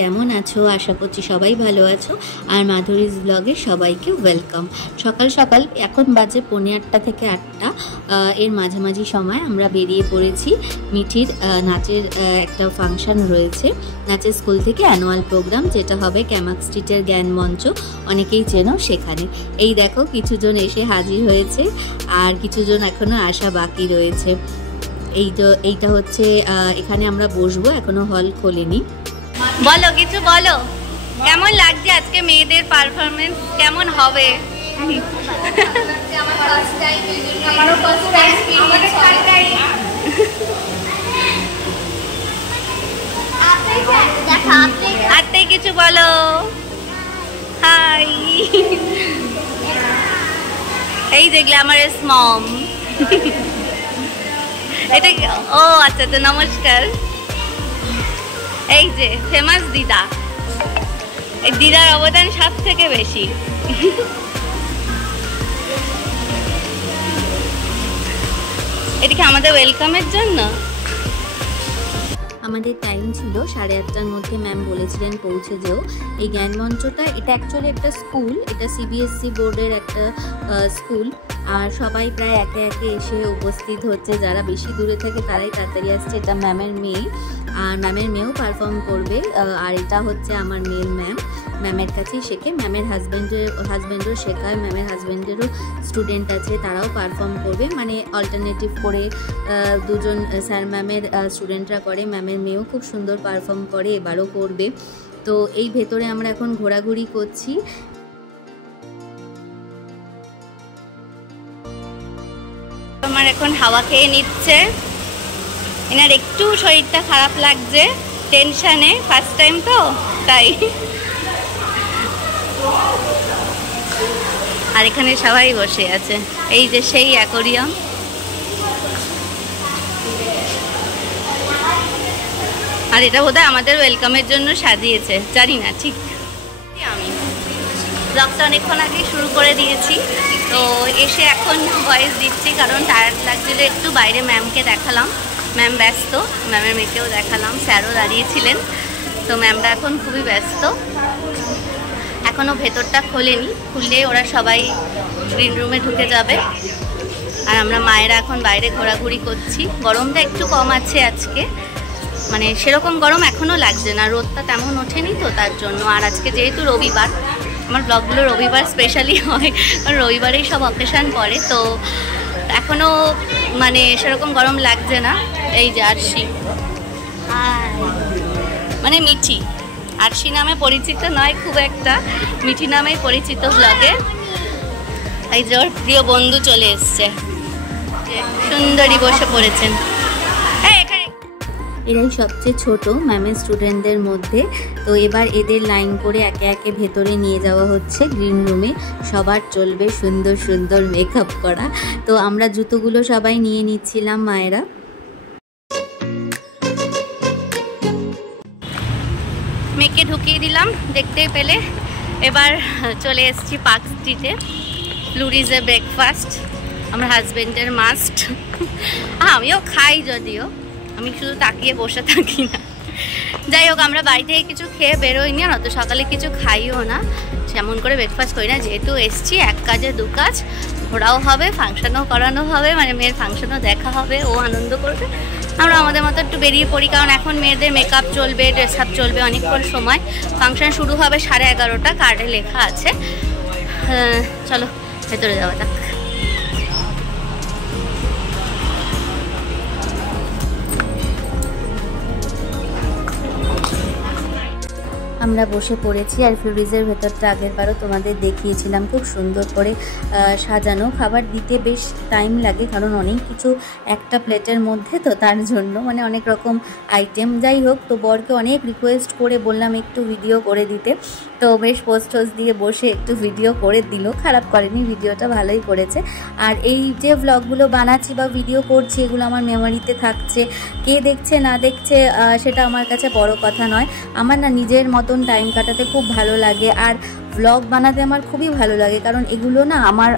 কেমন আছো? আশা করছি সবাই ভালো আছো। আর মাধুরীজ ব্লগে সবাইকে ওয়েলকাম। সকাল সকাল এখন বাজে 8:45 থেকে 8টা, এর মাঝামাঝি সময় আমরা বেরিয়ে পড়েছি। মিঠির নাচের একটা ফাংশন রয়েছে, নাচের স্কুল থেকে অ্যানুয়াল প্রোগ্রাম, যেটা হবে ক্যামাক স্ট্রিটের জ্ঞান মঞ্চ, অনেকেই চেনো সেখানে। এই দেখো কিছুজন এসে হাজির হয়েছে আর কিছুজন এখনো আসা বাকি রয়েছে। এইটা হচ্ছে এখানে আমরা বসবো, এখনো হল খোলেনি। বলো কিছু বলো, কেমন লাগছে আজকে মেয়েদের পারফরমেন্স, কেমন হবে? আরটাই কিছু বলো। হাই, এই যে গ্ল্যামারাস মম। এটা ও আচ্ছা, তো নমস্কার। এই যে ফেমাস দিদা, এই দিদার অবদান সব থেকে বেশি। এটা কি আমাদের ওয়েলকামের জন্য? আমাদের টাইম ছিল 8:30টার মধ্যে, ম্যাম বলেছিলেন পৌঁছে যেও। এই জ্ঞান মঞ্চটা, এটা অ্যাকচুয়ালি একটা স্কুল, এটা সিবিএসসি বোর্ডের একটা স্কুল। আর সবাই প্রায় একে একে এসে উপস্থিত হচ্ছে, যারা বেশি দূরে থাকে তারাই তাড়াতাড়ি আসছে। এটা ম্যামের মেয়ে, আর ম্যামের মেয়েও পারফর্ম করবে। আর এটা হচ্ছে আমার মেয়ের ম্যাম, ম্যামের কাছেই শেখে। ম্যামের হাজব্যান্ডও শেখায়, ম্যামের হাজব্যান্ডেরও স্টুডেন্ট আছে, তারাও পারফর্ম করবে। মানে অল্টারনেটিভ করে দুজন স্যার ম্যামের স্টুডেন্টরা করে, ম্যামের মেয়েও খুব সুন্দর পারফর্ম করে, এবারও করবে। তো এই ভেতরে আমরা এখন ঘোরাঘুরি করছি। আমার এখন হাওয়া খেয়ে নিচ্ছে। এনার একটু শরীরটা খারাপ লাগছে, টেনশানে, ফার্স্ট টাইম তো তাই। আর এখানে সবাই বসে আছে, এই যে সেই অ্যাকোরিয়াম। আর এটা বোধহয় আমাদের ওয়েলকামের জন্য সাজিয়েছে, জানি না ঠিক। আমি ব্লগটা অনেকক্ষণ আগে শুরু করে দিয়েছি, তো এসে এখন ভয়েস দিচ্ছি কারণ টায়ার্ড লাগছিল একটু। বাইরে ম্যামকে দেখালাম, ম্যাম ব্যস্ত, ম্যামের মেয়েকেও দেখালাম, স্যারও দাঁড়িয়েছিলেন। তো ম্যামরা এখন খুবই ব্যস্ত, এখনও ভেতরটা খোলেনি, খুললে ওরা সবাই গ্রিন রুমে ঢুকে যাবে। আর আমরা মায়েরা এখন বাইরে ঘোরাঘুরি করছি। গরমটা একটু কম আছে আজকে, মানে সেরকম গরম এখনও লাগছে না, রোদটা তেমন ওঠেনি তো তার জন্য। আর আজকে যেহেতু রবিবার, আমার ব্লগগুলো রবিবার স্পেশালি হয়, কারণ রবিবারেই সব অকেশান পড়ে, তো এখনও মানে সেরকম গরম লাগছে না। এই যে আরশি, মানে মিঠি, আরশি নামে পরিচিত নয় খুব একটা, মিঠি নামেই পরিচিত ব্লগে। এই যে ওর প্রিয় বন্ধু চলে এসছে, সুন্দরী বসে পড়েছেন। এরাই সবচেয়ে ছোট ম্যামের স্টুডেন্টদের মধ্যে। তো এবার এদের লাইন করে একে একে ভেতরে নিয়ে যাওয়া হচ্ছে গ্রিন রুমে। সবার চলবে সুন্দর সুন্দর মেকআপ করা। তো আমরা জুতোগুলো সবাই নিয়ে নিচ্ছিলাম মায়েরা। মেয়েকে ঢুকিয়ে দিলাম, দেখতেই পেলে। এবার চলে এসেছি পার্ক স্ট্রিটে, ফ্লুরিজে ব্রেকফাস্ট আমার হাজব্যান্ডের মাস্ট। আমিও খাই, যদিও আমি শুধু তাকিয়ে বসে থাকি না। যাই হোক, আমরা বাড়ি থেকে কিছু খেয়ে বেরোইনি, আর অত সকালে কিছু খাইও না, সেমন করে ব্রেকফাস্ট করি না। যেহেতু এসছি, এক কাজে দু কাজ, ঘোরাও হবে, ফাংশনও করানো হবে, মানে মেয়ের ফাংশনও দেখা হবে, ও আনন্দ করবে, আমরা আমাদের মতো একটু বেরিয়ে পড়ি। কারণ এখন মেয়েদের মেকআপ চলবে, ড্রেস আপ চলবে অনেকক্ষণ সময়। ফাংশন শুরু হবে 11:30, কার্ডে লেখা আছে। চলো ভেতরে যাওয়া যাক। আমরা বসে পড়েছি। আর ফ্লুরিজের ভেতরটা আগেরবারও তোমাদের দেখিয়েছিলাম, খুব সুন্দর করে সাজানো। খাবার দিতে বেশ টাইম লাগে, কারণ অনেক কিছু একটা প্লেটের মধ্যে, তো তার জন্য মানে অনেক রকম আইটেম। যাই হোক, তো বরকে অনেক রিকোয়েস্ট করে বললাম একটু ভিডিও করে দিতে, তো বেশ পোস্ট দিয়ে বসে একটু ভিডিও করে দিল। খারাপ করেনি, ভিডিওটা ভালোই করেছে। আর এই যে ব্লগগুলো বানাচ্ছি বা ভিডিও করছি, এগুলো আমার মেমোরিতে থাকছে। কে দেখছে না দেখছে সেটা আমার কাছে বড় কথা নয়, আমার না নিজের মতন টাইম কাটাতে খুব ভালো লাগে। আর ব্লগ বানাতে আমার খুবই ভালো লাগে, কারণ এগুলো না আমার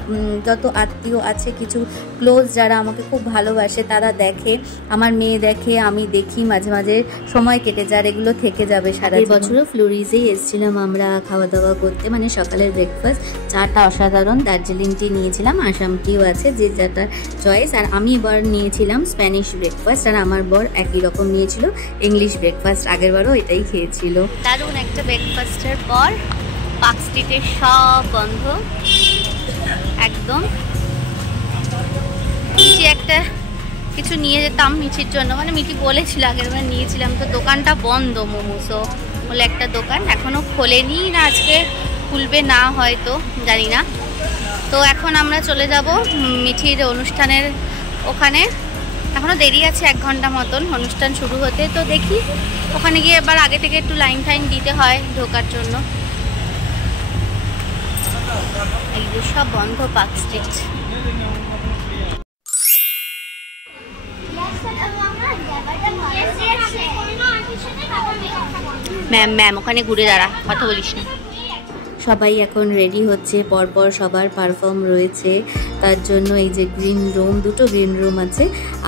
যত আত্মীয় আছে, কিছু ক্লোজ যারা আমাকে খুব ভালোবাসে তারা দেখে, আমার মেয়ে দেখে, আমি দেখি, মাঝে মাঝে সময় কেটে যায়, এগুলো থেকে যাবে সারা বছরও। ফ্লোরিজেই এসেছিলাম আমরা খাওয়া দাওয়া করতে, মানে সকালের ব্রেকফাস্ট। চাটা অসাধারণ, দার্জিলিং টি নিয়েছিলাম, আসাম টিও আছে, যে যাটার চয়েস। আর আমি এবার নিয়েছিলাম স্প্যানিশ ব্রেকফাস্ট, আর আমার বর একই রকম নিয়েছিল ইংলিশ ব্রেকফাস্ট, আগেরবারও এটাই খেয়েছিল। দারুণ একটা ব্রেকফাস্টের পর পার্ক স্ট্রিটের সব বন্ধ একদম। মিঠি একটা কিছু নিয়ে যেতাম মিঠির জন্য, মানে মিঠি বলেছিল আগেরবার নিয়েছিলাম, তো দোকানটা বন্ধ মোমোসো বলে একটা দোকান, এখনও খোলেনি, না আজকে খুলবে না হয়তো জানি না। তো এখন আমরা চলে যাব মিঠির অনুষ্ঠানের ওখানে, এখনও দেরি আছে 1 ঘন্টা মতন অনুষ্ঠান শুরু হতে। তো দেখি ওখানে গিয়ে এবার আগে থেকে একটু লাইন টাইন দিতে হয় ঢোকার জন্য। এই যে সব বন্ধ পার্ক স্ট্রিট। ম্যাম ওখানে ঘুরে দাঁড়া, কথা বলিস না। সবাই এখন রেডি হচ্ছে, পরপর সবার পারফর্ম রয়েছে, তার জন্য এই যে গ্রিন রুম, 2টো গ্রিন রুম আছে,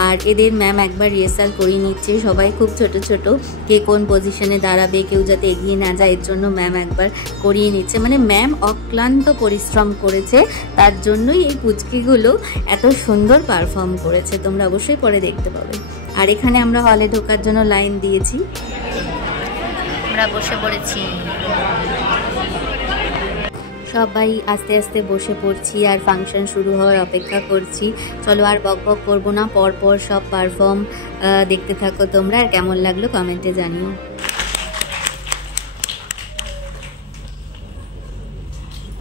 আর এদের ম্যাম একবার রিহার্সাল করিয়ে নিচ্ছে। সবাই খুব ছোট ছোট, কে কোন পজিশনে দাঁড়াবে, কেউ যাতে এগিয়ে না যায় এর জন্য ম্যাম একবার করিয়ে নিচ্ছে। মানে ম্যাম অক্লান্ত পরিশ্রম করেছে, তার জন্যই এই পুচকিগুলো এত সুন্দর পারফর্ম করেছে, তোমরা অবশ্যই পরে দেখতে পাবে। আর এখানে আমরা হলে ঢোকার জন্য লাইন দিয়েছি, আমরা বসে পড়েছি, সবাই আস্তে আস্তে বসে পড়ছি আর ফাংশন শুরু হওয়ার অপেক্ষা করছি। চলো আর বক বক করবো না, পরপর সব পারফর্ম দেখতে থাকো তোমরা, আর কেমন লাগলো কমেন্টে জানিও।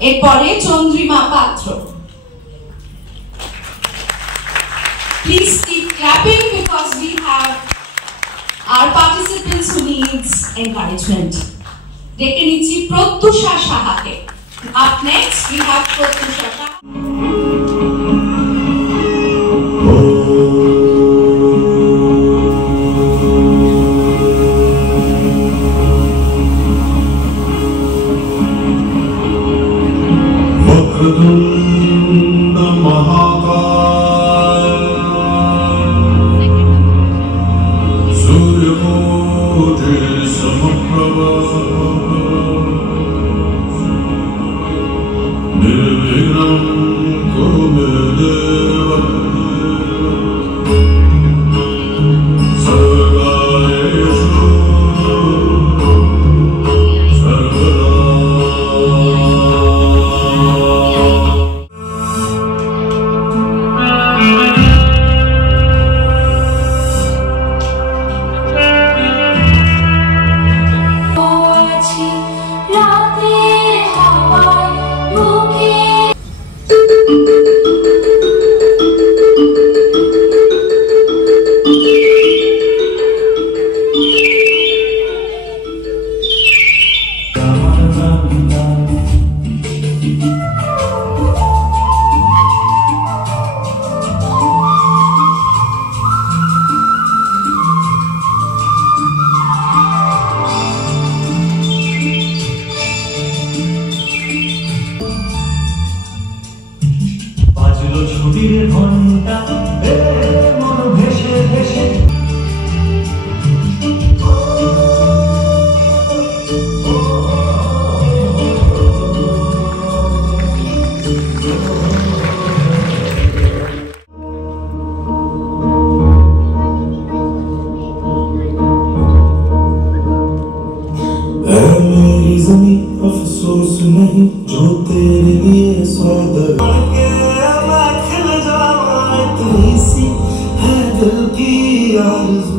এরপরে চন্দ্রিমা পাত্র। Please keep clapping because we have our participants who needs encouragement. ডেকে নিচ্ছি Pratyusha সাহাকে। Up next we have Pratyusha Saha. अफसोस नहीं जो तेरे लिए सौदर मैं खिल जावा इतनी सी है दिल की आरज़ू।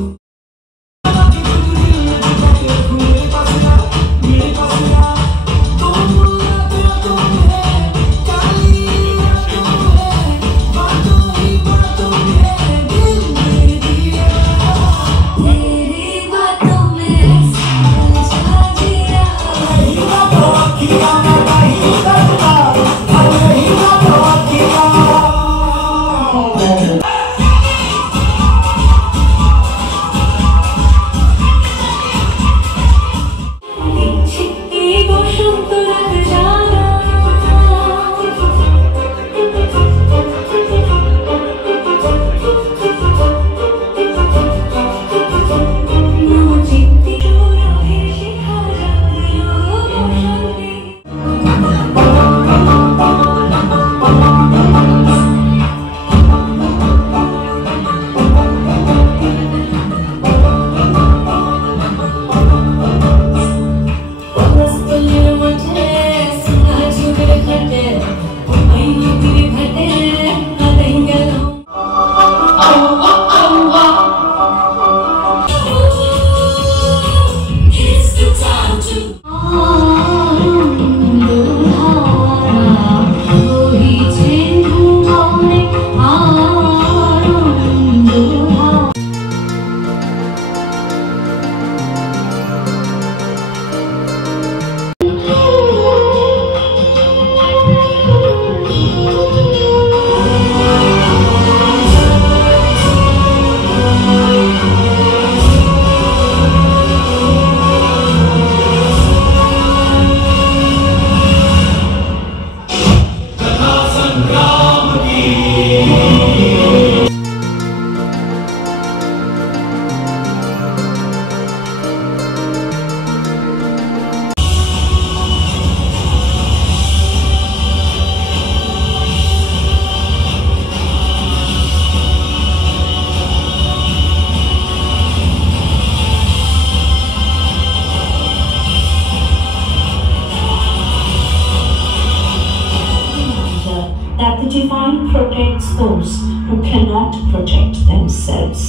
those who cannot protect themselves.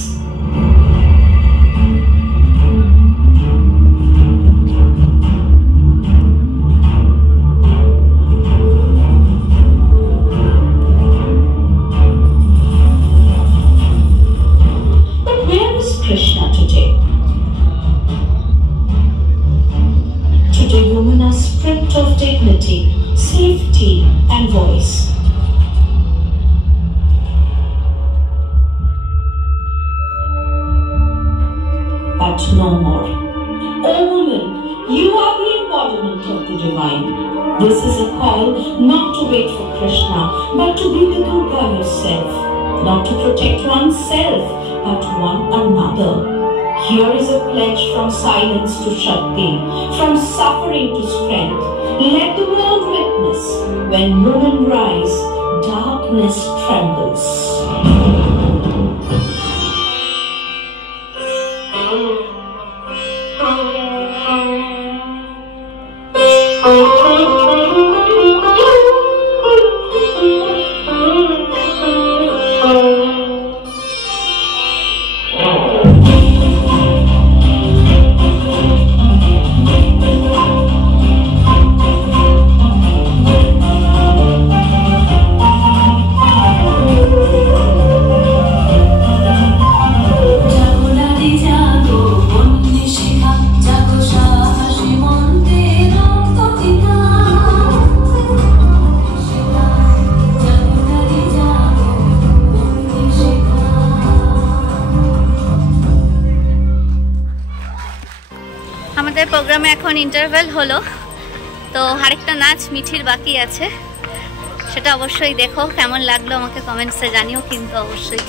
But where is Krishna today? Today women are stripped of dignity, safety and voice. But no more. Oh woman, you are the embodiment of the divine. This is a call not to wait for Krishna, but to be the Durga yourself. Not to protect oneself, but one another. Here is a pledge from silence to Shakti, from suffering to strength. Let the world witness, when women rise, darkness trembles. আমাদের প্রোগ্রামে এখন interval হলো, তো আরেকটা নাচ মিঠির বাকি আছে, সেটা অবশ্যই দেখো। কেমন লাগলো আমাকে কমেন্টসে জানিও কিন্তু অবশ্যই।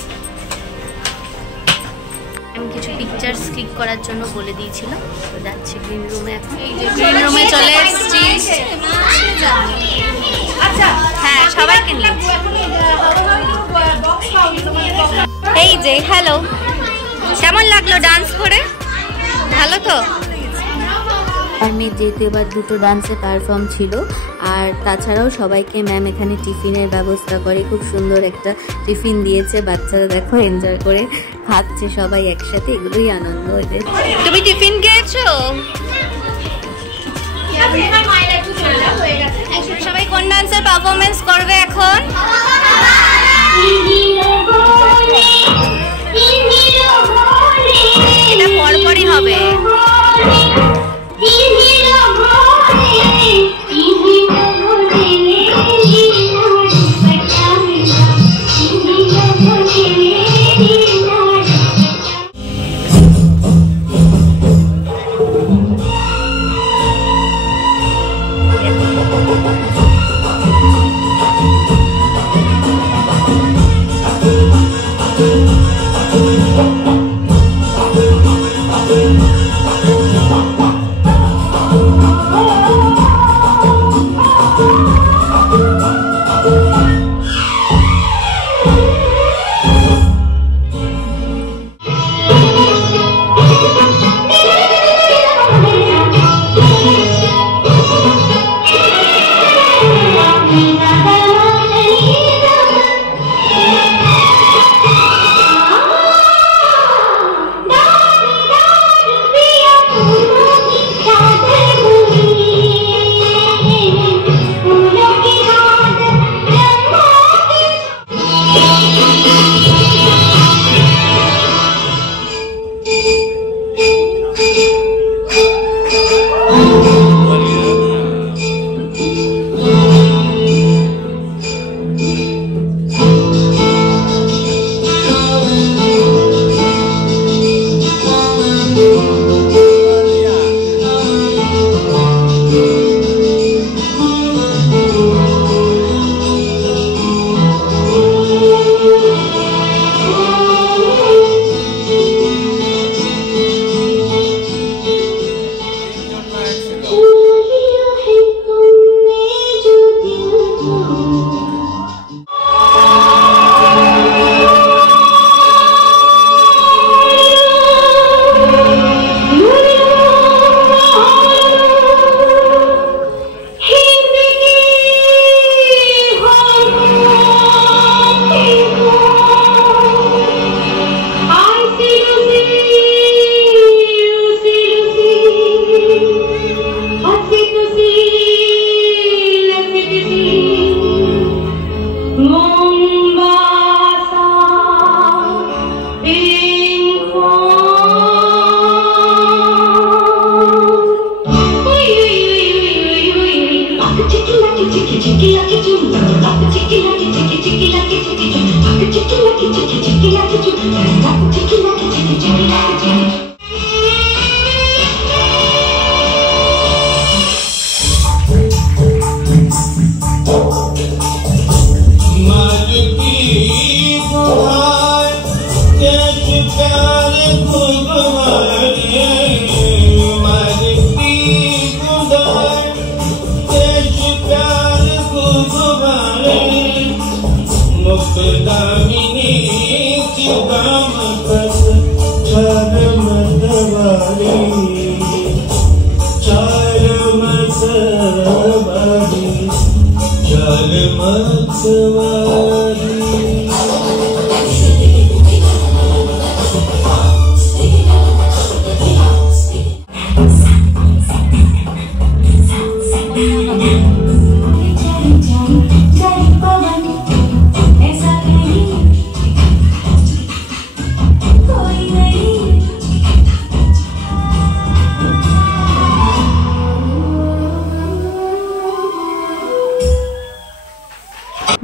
আমি কিছু পিকচার্স ক্লিক করার জন্য বলে দিয়েছিলাম, তো যাচ্ছি গ্রিন রুমে। এখন এই যে গ্রিন রুমে চলে এসেছি। হ্যাঁ, সবাইকে নিয়ে এই যে হ্যালো, কেমন লাগলো ডান্স করে? ভালো তো? আর মেয়ের যেহেতু এবার দুটো ডান্সে পারফর্ম ছিল, আর তাছাড়াও সবাইকে ম্যাম এখানে টিফিনের ব্যবস্থা করে, খুব সুন্দর একটা টিফিন দিয়েছে। বাচ্চারা দেখো এনজয় করে খাচ্ছে সবাই একসাথে, এগুলোই আনন্দ এদের। তুমি টিফিন খেয়েছো? সবাই কোন ডান্সের পারফরমেন্স করবে এখন? এটা পরপরই হবে।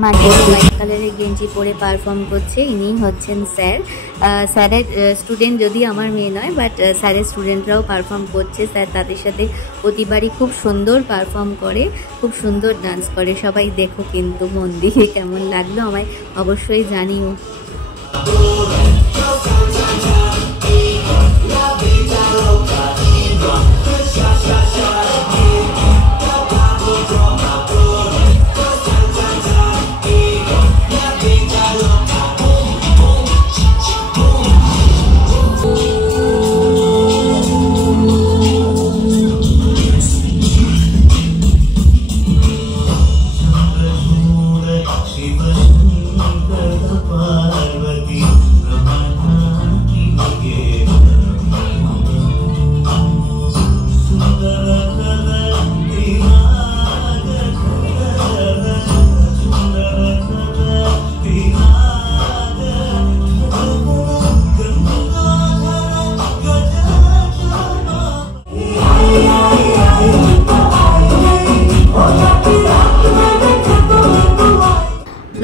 মাঝে হোয়াইট কালারের গেঞ্জি পরে পারফর্ম করছে, ইনি হচ্ছেন স্যার। স্যারের স্টুডেন্ট যদি আমার মেয়ে নয়, বাট স্যারের স্টুডেন্টরাও পারফর্ম করছে। স্যার তাদের সাথে প্রতিবারই খুব সুন্দর পারফর্ম করে, খুব সুন্দর ডান্স করে। সবাই দেখো কিন্তু মন দিয়ে, কেমন লাগলো আমায় অবশ্যই জানিও।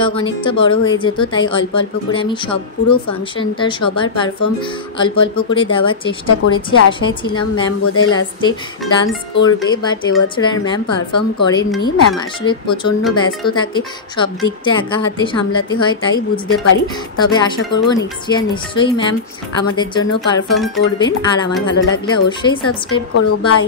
ব্লগ অনেকটা বড় হয়ে যেত, তাই অল্প অল্প করে আমি পুরো ফাংশনটার সবার পারফর্ম অল্প অল্প করে দেওয়ার চেষ্টা করেছি। আশায় ছিলাম ম্যাম বোধহয় লাস্টে ডান্স করবে, বাট এবছর আর ম্যাম পারফর্ম করেননি। ম্যাম আসলে প্রচণ্ড ব্যস্ত থাকে, সব দিকটা একা হাতে সামলাতে হয়, তাই বুঝতে পারি। তবে আশা করব নেক্সট ইয়ার নিশ্চয়ই ম্যাম আমাদের জন্য পারফর্ম করবেন। আর আমার ভালো লাগলে অবশ্যই সাবস্ক্রাইব করো। বাই।